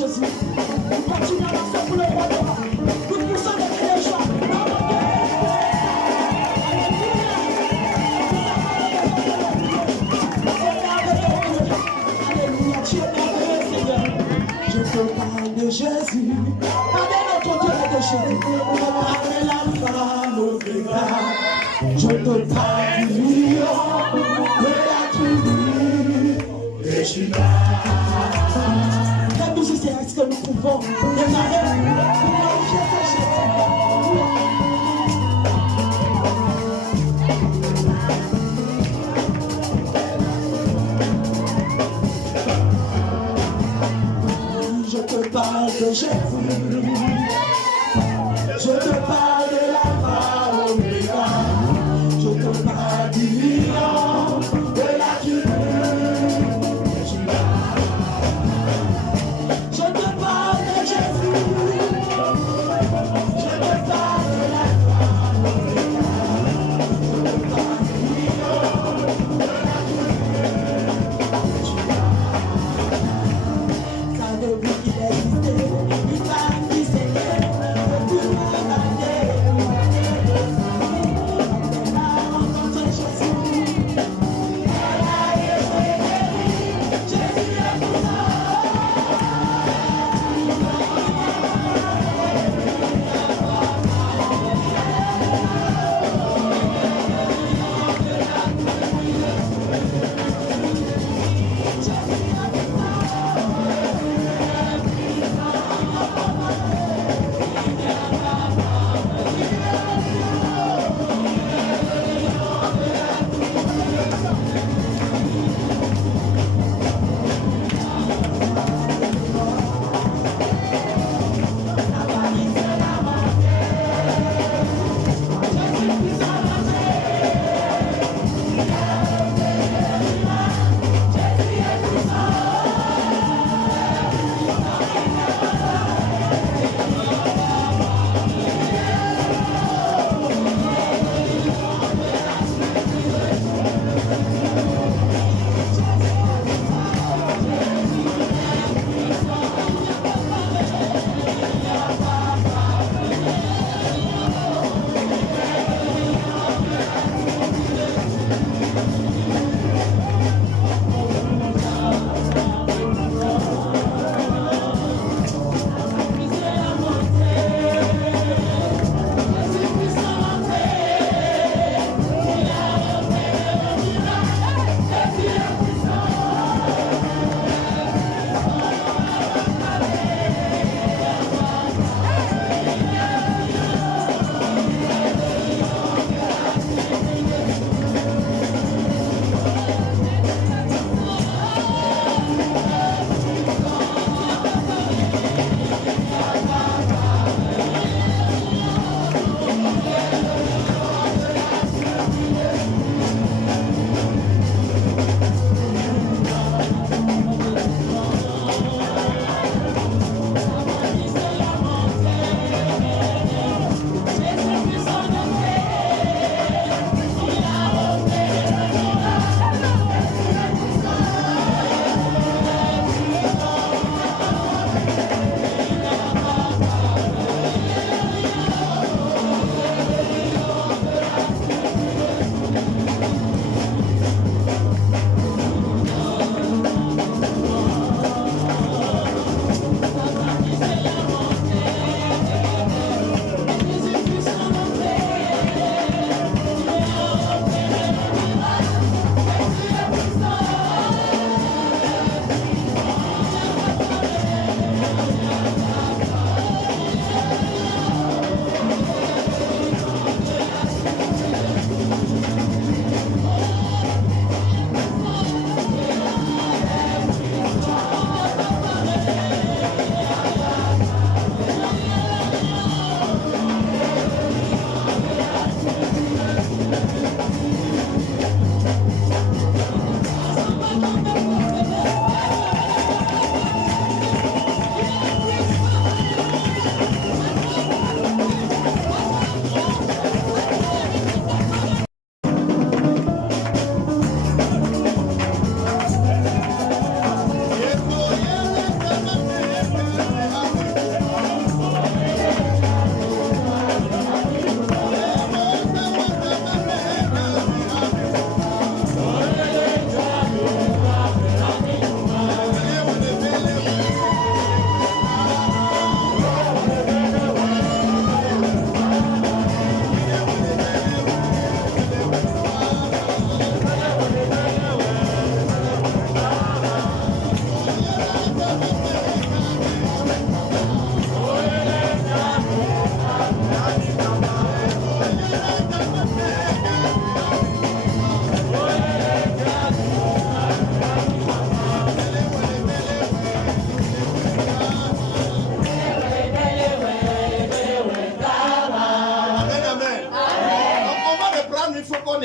Jésus. Continue à avancer pour le roi des rois. Nous poussons les cris de joie. Alléluia, tu es merveilleux, Seigneur. Je te parle de Jésus. Parlez notre Dieu de Jésus. Après l'alpha, l'oméga. Je te parle du lion de la tribu de Juda. Faites-nous juste est-ce que nous pouvons démarrer pour glorifier ce Jésus. Je te parle de Jésus. Je te parle de l'alpha oméga. Je te parle du lion de la tribu de Juda. Je te parle de Jésus. Je te parle de l'alpha oméga. Je te parle du lion de la tribu de Juda. Savez-vous qu'il existait une femme qui s'aimait?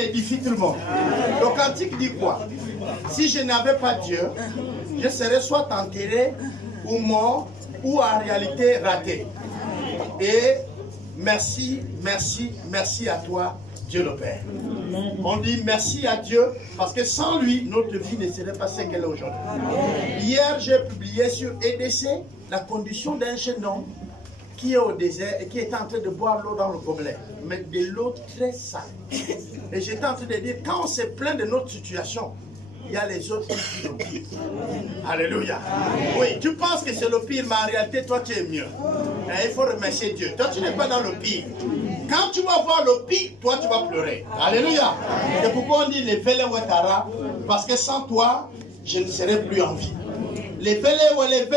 édifie tout le monde. Le cantique dit quoi? Si je n'avais pas Dieu, je serais soit enterré ou mort ou en réalité raté. Et merci, merci, merci à toi, Dieu le Père. On dit merci à Dieu parce que sans lui, notre vie ne serait pas ce qu'elle est aujourd'hui. Hier, j'ai publié sur EDC la condition d'un jeune homme qui est au désert et qui est en train de boire l'eau dans le gobelet, mais de l'eau très sale. Et j'étais en train de dire, quand on se plaint de notre situation, il y a les autres qui disent le pire. Alléluia. Oui, tu penses que c'est le pire, mais en réalité, toi, tu es mieux. Et il faut remercier Dieu. Toi, tu n'es pas dans le pire. Quand tu vas voir le pire, toi, tu vas pleurer. Alléluia. C'est pourquoi on dit les vélés wetara, parce que sans toi, je ne serai plus en vie. Les vélés wetara.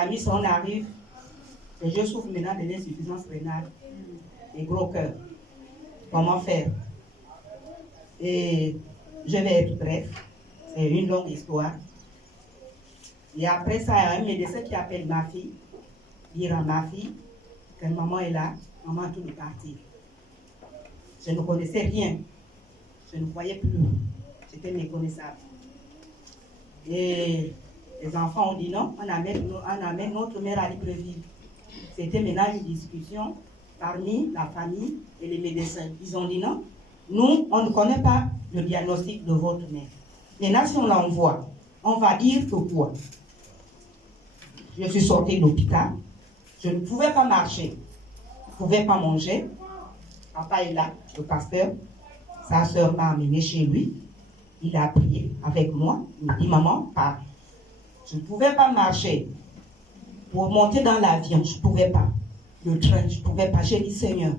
Miami, on arrive, et je souffre maintenant de l'insuffisance rénale et gros cœur. Comment faire? Et je vais être bref, c'est une longue histoire. Et après ça, il y a un médecin qui appelle ma fille, dire à ma fille que maman est là, maman a tout est parti. Je ne connaissais rien, je ne voyais plus, j'étais méconnaissable. Et les enfants ont dit non, on amène notre mère à Libreville. C'était maintenant une discussion parmi la famille et les médecins. Ils ont dit non, nous, on ne connaît pas le diagnostic de votre mère. Maintenant, si on l'envoie, on va dire que quoi? Je suis sortie de l'hôpital, je ne pouvais pas marcher, je ne pouvais pas manger. Papa est là, le pasteur, sa soeur m'a amené chez lui, il a prié avec moi, il m'a dit maman, parle. Je ne pouvais pas marcher. Pour monter dans l'avion, je ne pouvais pas. Le train, je ne pouvais pas. J'ai dit Seigneur,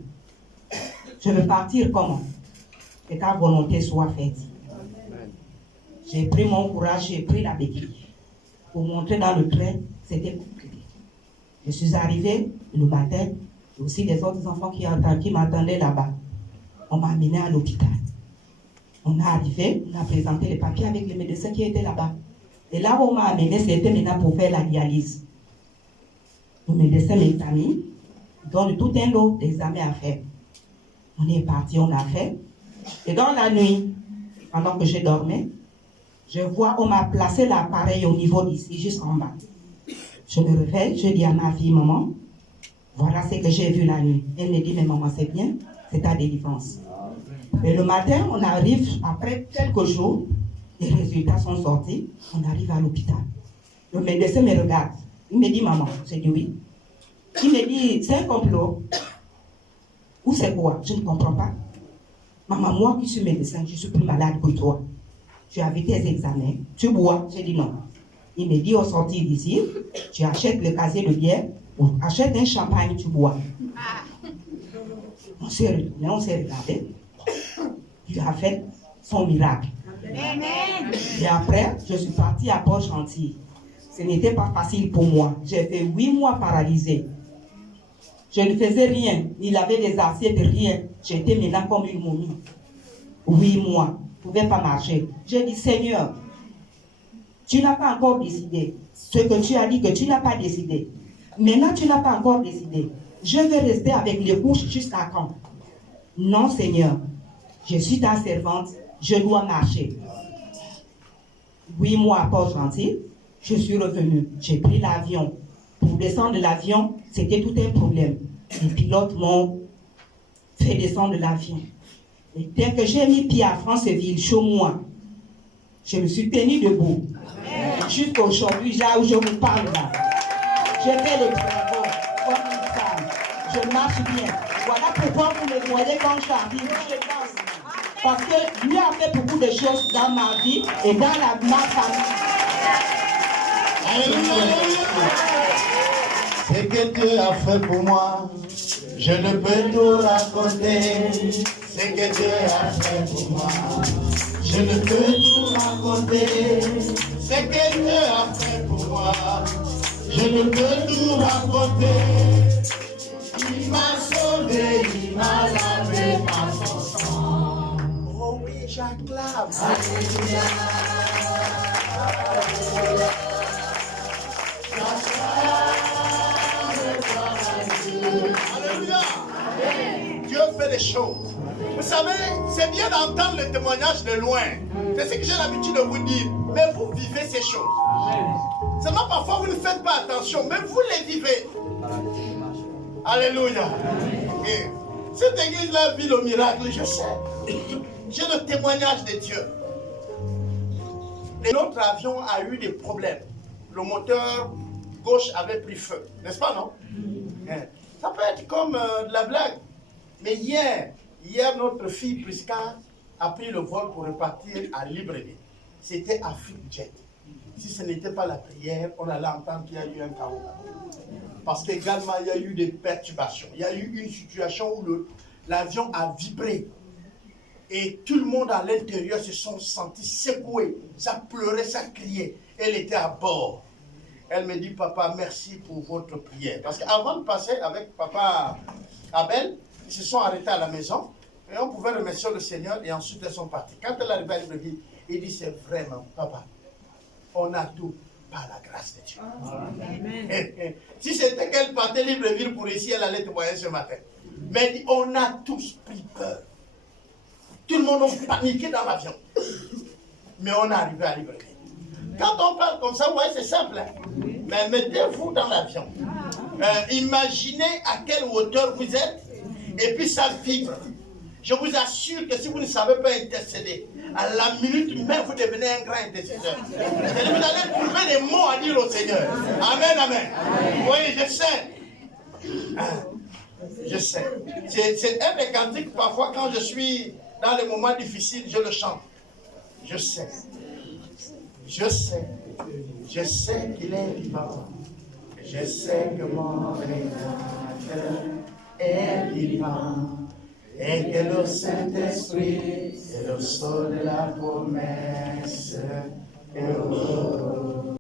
je veux partir comment? Que ta volonté soit faite. J'ai pris mon courage, j'ai pris la béquille. Pour monter dans le train, c'était compliqué. Je suis arrivée le matin, et aussi des autres enfants qui m'attendaient là-bas. On m'a amené à l'hôpital. On est arrivé, on a présenté les papiers avec les médecins qui étaient là-bas. Et là où on m'a amené, c'était maintenant pour faire la dialyse. Le médecin m'examine, donne tout un lot d'examens à faire. On est parti, on a fait. Et dans la nuit, pendant que je dormais, je vois, on m'a placé l'appareil au niveau d'ici, juste en bas. Je me réveille, je dis à ma fille, maman, voilà ce que j'ai vu la nuit. Elle me dit, mais maman, c'est bien, c'est ta délivrance. Et le matin, on arrive, après quelques jours, les résultats sont sortis, on arrive à l'hôpital. Le médecin me regarde, il me dit, maman, j'ai dit oui. Il me dit, c'est un complot. Ou c'est quoi? Je ne comprends pas. Maman, moi qui suis médecin, je suis plus malade que toi. Tu as vu tes examens, tu bois? J'ai dit non. Il me dit, au sortir d'ici, tu achètes le casier de bière, ou achètes un champagne, tu bois. On s'est retourné, on s'est regardé. Il a fait son miracle. Et après, je suis partie à Port-Gentil. Ce n'était pas facile pour moi. J'ai fait 8 mois paralysée. Je ne faisais rien. Il avait des assiettes, rien. J'étais maintenant comme une momie. 8 mois. Je ne pouvais pas marcher. J'ai dit, Seigneur, tu n'as pas encore décidé. Ce que tu as dit que tu n'as pas décidé. Maintenant, tu n'as pas encore décidé. Je vais rester avec les couches jusqu'à quand? Non, Seigneur. Je suis ta servante. Je dois marcher. 8 mois à Port-Gentil, je suis revenue. J'ai pris l'avion. Pour descendre de l'avion, c'était tout un problème. Les pilotes m'ont fait descendre de l'avion. Et dès que j'ai mis pied à Franceville, chez moi, je me suis tenue debout. Jusqu'à aujourd'hui, là où je vous parle là, j'ai fait les travaux comme une femme. Je marche bien. Voilà pourquoi vous me voyez quand j'arrive, je danse. Parce que lui a fait beaucoup de choses dans ma vie et dans ma famille. Ce que Dieu a fait pour moi, je ne peux tout raconter. Ce que Dieu a fait pour moi, je ne peux tout raconter. Ce que Dieu a fait pour moi, je ne peux tout raconter. Il m'a sauvé, il m'a lavé par son sang. Oh oui, j'acclame. Alléluia. Alléluia. Dieu fait des choses. Vous savez, c'est bien d'entendre le témoignage de loin. C'est ce que j'ai l'habitude de vous dire. Mais vous vivez ces choses. Seulement parfois vous ne faites pas attention, mais vous les vivez. Alléluia. Et cette église-là vit le miracle, je sais. J'ai le témoignage de Dieu. Notre avion a eu des problèmes. Le moteur gauche avait pris feu. N'est-ce pas, non? Ça peut être comme de la blague. Mais hier, notre fille Prisca a pris le vol pour repartir à Libreville. C'était Afrique-Jet. Si ce n'était pas la prière, on allait entendre qu'il y a eu un chaos. Parce qu'également, il y a eu des perturbations. Il y a eu une situation où l'avion a vibré. Et tout le monde à l'intérieur se sont sentis secoués. Ça pleurait, ça criait. Elle était à bord. Elle me dit, papa, merci pour votre prière. Parce qu'avant de passer avec papa Abel, ils se sont arrêtés à la maison. Et on pouvait remercier le Seigneur et ensuite elles sont parties. Quand elle est arrivée à Libreville, il dit, c'est vraiment, papa, on a tout par la grâce de Dieu. Amen. Si c'était qu'elle partait Libreville pour ici, elle allait témoigner ce matin. Mais elle dit, on a tous pris peur. Tout le monde a paniqué dans l'avion. Mais on est arrivé à Libreville. Quand on parle comme ça, vous voyez, c'est simple. Hein? Mais mettez-vous dans l'avion. Imaginez à quelle hauteur vous êtes et puis ça vibre. Je vous assure que si vous ne savez pas intercéder, à la minute même, vous devenez un grand intercesseur. Et vous allez trouver des mots à dire au Seigneur. Amen, amen. Oui, je sais. Je sais. C'est un des cantiques, parfois, quand je suis dans les moments difficiles, je le chante. Je sais. Je sais. Je sais qu'il est vivant. Je sais que mon Rédempteur est vivant. Et que le Saint-Esprit est le sol de la promesse.